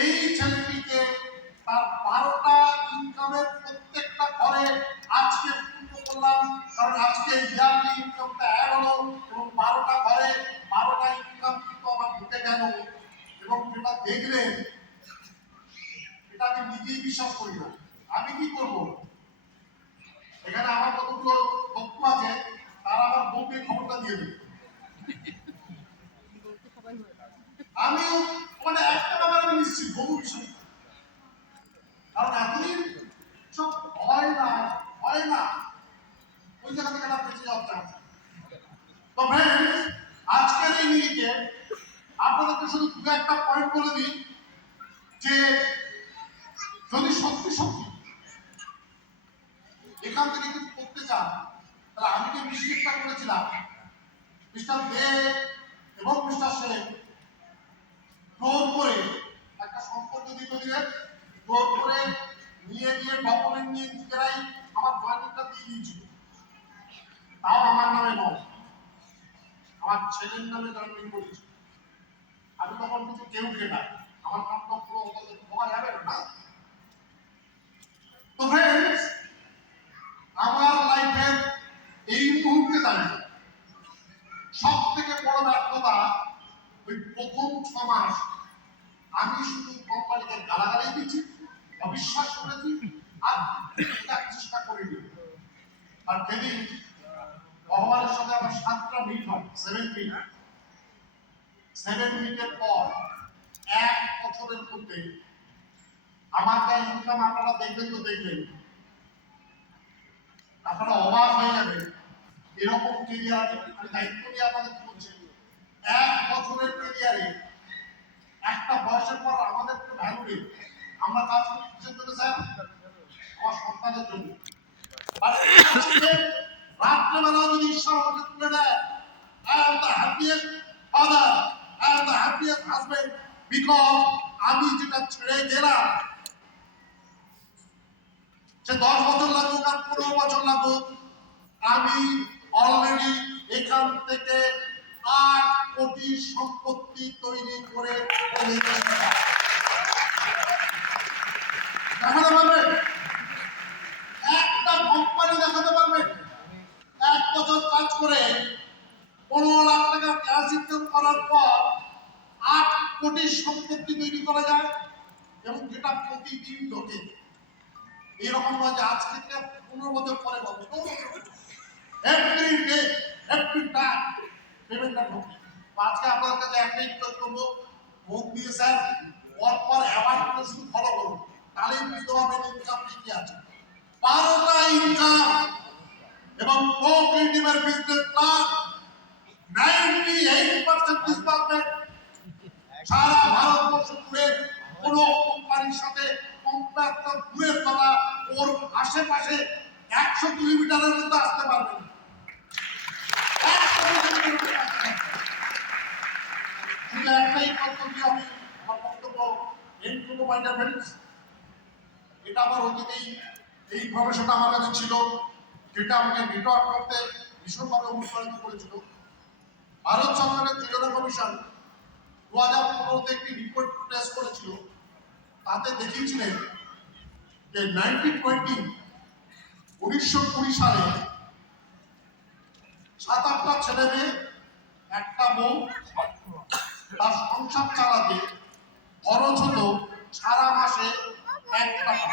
এই ছেলেটিকে তার 12টা ইনকামের প্রত্যেকটা ঘরে আজকে পূর্ণ করলাম, কারণ আজকে ইয়ারলি ইনকামটা অ্যাড হলো এবং 12টা ঘরে 12টা ইনকাম কিন্তু আমার ঢুকে গেল। এবং যেটা দেখলেন এটা আমি নিজেই বিশ্বাস করি না। আমি কি করব? এখানে আমার কতগুলো তথ্য আছে, তারা আমার বউকে খবরটা দিয়ে দেবে। আমিও মানে একটা ব্যাপার আমি নিশ্চিত, বহু বিষয়, কারণ এতদিন সব হয় না ওই জায়গা থেকে বেঁচে যাওয়ার চান্স। তো ফ্রেন্ডস, আজকের এই মিনিটে আপনাদেরকে শুধু দু একটা পয়েন্ট বলে দিই যে যদি সত্যি এখান থেকে কিছু করতে চান, তাহলে আমি যে মিস্টেকটা করেছিলাম, মিস্টার দে এবং মিস্টার শেখ জোর করে একটা সম্পর্ক দিতে দিলেন, জোর করে নিয়ে গিয়ে ডকুমেন্ট নিয়ে নিজেরাই আমার জয়েন্টটা দিয়ে দিয়েছিল। তাও আমার নামে নয়, আমার ছেলের নামে জয়েন্ট করেছিল। আমি তখন কিছু কেউ না, আমার নাম তো পুরো বলা যাবে না। তো ফ্রেন্ডস, আমার লাইফের এই মুহূর্তে দাঁড়িয়ে সব থেকে বড় ব্যর্থতা ওই প্রথম 6 মাস আমি শুধু কোম্পানিকে গালাগালি দিচ্ছি, অবিশ্বাস করেছি আর চেষ্টা করিনি। আর যেদিন ভগবানের সাথে আমার 7টা মিনিট হয়, 7 মিনিটের পর 1 বছরের মধ্যে আমার যা ইনকাম আপনারা দেখবেন, তো দেখবেন আপনারা অবাক হয়ে যাবে। এরকম কেরিয়ার আমি দায়িত্ব নিয়ে আপনাদের বলছি, 1 বছরের কেরিয়ারে একটা বয়সের পর আমাদের তো ভ্যালু নেই। আমরা কাজ করি কিসের জন্য স্যার? আমার সন্তানের জন্য। আর রাত্রেবেলা যদি ঈশ্বর আমাকে তুলে দেয়, I am the happiest father, I am the happiest husband, because আমি যেটা ছেড়ে গেলাম, সে 10 বছর লাগুক আর 15 বছর লাগুক, আমি অলরেডি এখান থেকে 8 কোটি সম্পত্তি তৈরি করে দেখাতে পারবেন। একটা কোম্পানি দেখাতে পারবেন 1 বছর কাজ করে 15 লাখ টাকা ক্যাশ ইনকাম করার পর 8 কোটি সম্পত্তি তৈরি করা যায়, এবং যেটা প্রতিদিন ঢোকে। এরকম নয় যে আজকে থেকে 15 বছর পরে পাবো, এভরি ডে এভরি টাইম পেমেন্টটা ঢোকে। আজকে আপনাদের কাছে একটাই রিকোয়েস্ট করবো, ভোট দিয়ে স্যার পরপর অ্যাওয়ার্ডগুলো শুধু ফলো করুন, তাহলেই বুঝতে পারবেন ইনকাম কি আছে। 12টা ইনকাম এবং কোঅপারেটিভের বিজনেস প্ল্যান, 98% ডিসপার্টমেন্ট সারা ভারতবর্ষ জুড়ে কোন কোম্পানির সাথে কম্প্যাক্ট দূরের কথা, ওর আশেপাশে 100 কিলোমিটারের মধ্যে আসতে পারবে না। একটাই পদ্ধতি, আমি আমার বক্তব্য এন্ড করবো। মাই ডিয়ার ফ্রেন্ডস, এটা আমার অতীতেই এই প্রফেশনটা আমার কাছে ছিল, যেটা আমাকে নেটওয়ার্ক করতে ভীষণভাবে অনুপ্রাণিত করেছিল। ভারত সরকারের যোজনা কমিশন 2015-তে একটি রিপোর্ট পেশ করেছিল, তাতে দেখিয়েছিলেন যে 1920 সালে 7-8টা ছেলে মেয়ে, একটা বউ, তার সংসার চালাতে খরচ হতো সারা মাসে 1 টাকা।